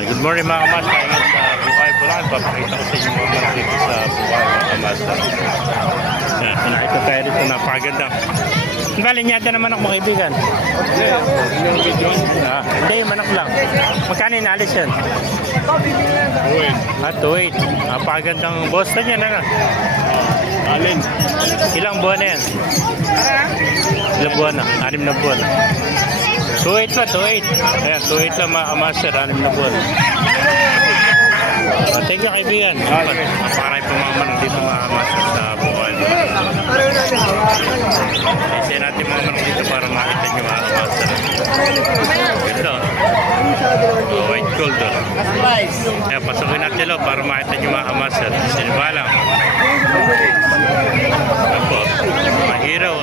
Yan, good morning mga kamaster. Ngayon sa Bukay, Bulacan. Papakita ko sa inyo mga kamaster dito sa Bukay mga kamaster. Yan, nakita tayo dito. Napakaganda. Bali, nyata naman ako mga kaibigan. Hindi, manok lang. Magkano inalis yan? 2.8. Napakagandang Boston yan, ano? Alin? Ilang buwan na yan? Ilang buwan na? 6 na buwan. 2.8 pa, 2.8. Ayan, 2.8 lang mga kamaster, 6 na buwan. Thank you kaibigan. Napakarami po mga manok dito mga kamaster sa Bukay. Isa natin mga manok dito para makita nyo mga kamaster. Ito. White gold. Ayan, pasukin natin lo para makita nyo mga kamaster. Sinibalang. Apo, mahiraw.